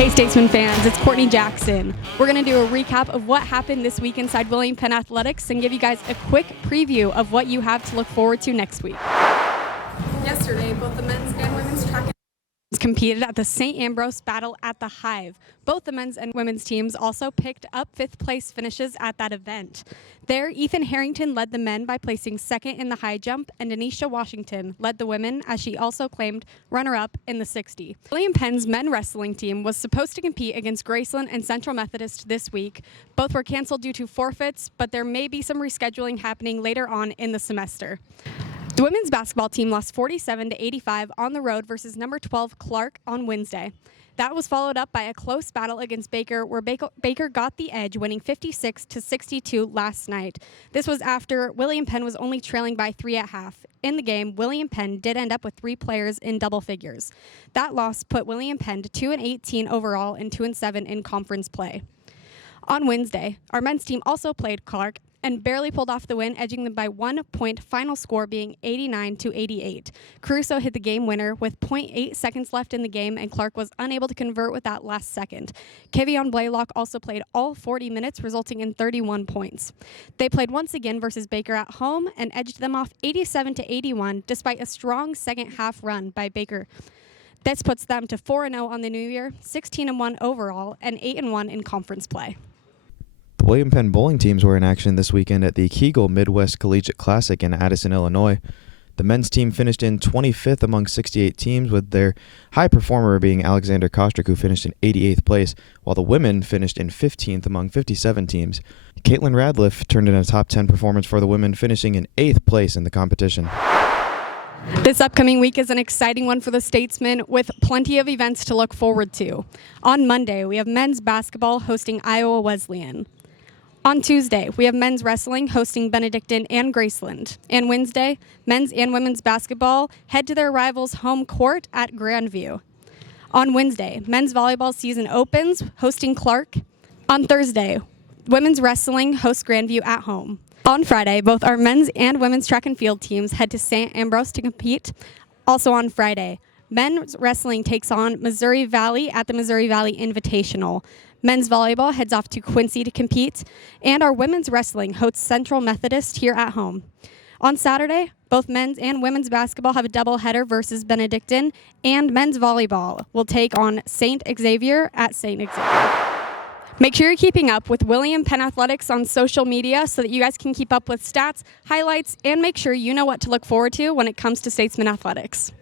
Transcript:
Hey Statesman fans, it's Courtney Jackson. We're going to do a recap of what happened this week inside William Penn Athletics and give you guys a quick preview of what you have to look forward to next week. Yesterday, both the men's and women's track competed at the St. Ambrose Battle at the Hive. Both the men's and women's teams also picked up fifth-place finishes at that event. There, Ethan Harrington led the men by placing second in the high jump, and Denisha Washington led the women as she also claimed runner-up in the 60. William Penn's men wrestling team was supposed to compete against Graceland and Central Methodist this week. Both were canceled due to forfeits, but there may be some rescheduling happening later on in the semester. The women's basketball team lost 47-85 on the road versus number 12 Clark on Wednesday. That was followed up by a close battle against Baker, where Baker got the edge, winning 56-62 last night. This was after William Penn was only trailing by 3 at half. In the game, William Penn did end up with 3 players in double figures. That loss put William Penn to 2-18 overall and 2-7 in conference play. On Wednesday, our men's team also played Clark and barely pulled off the win, edging them by 1 point, final score being 89-88. Caruso hit the game winner with 0.8 seconds left in the game, and Clark was unable to convert with that last second. Kevion Blaylock also played all 40 minutes, resulting in 31 points. They played once again versus Baker at home and edged them off 87-81, despite a strong second half run by Baker. This puts them to 4-0 on the new year, 16-1 overall, and 8-1 in conference play. The William Penn bowling teams were in action this weekend at the Kegel Midwest Collegiate Classic in Addison, Illinois. The men's team finished in 25th among 68 teams, with their high performer being Alexander Kostrick, who finished in 88th place, while the women finished in 15th among 57 teams. Caitlin Radliff turned in a top 10 performance for the women, finishing in 8th place in the competition. This upcoming week is an exciting one for the Statesmen, with plenty of events to look forward to. On Monday, we have men's basketball hosting Iowa Wesleyan. On Tuesday, we have men's wrestling hosting Benedictine and Graceland. And Wednesday, men's and women's basketball head to their rivals' home court at Grandview. On Wednesday, men's volleyball season opens hosting Clark. On Thursday, women's wrestling hosts Grandview at home. On Friday, both our men's and women's track and field teams head to St. Ambrose to compete. Also on Friday, men's wrestling takes on Missouri Valley at the Missouri Valley Invitational. Men's volleyball heads off to Quincy to compete, and our women's wrestling hosts Central Methodist here at home. On Saturday, both men's and women's basketball have a doubleheader versus Benedictine, and men's volleyball will take on St. Xavier at St. Xavier. Make sure you're keeping up with William Penn Athletics on social media so that you guys can keep up with stats, highlights, and make sure you know what to look forward to when it comes to Statesman Athletics.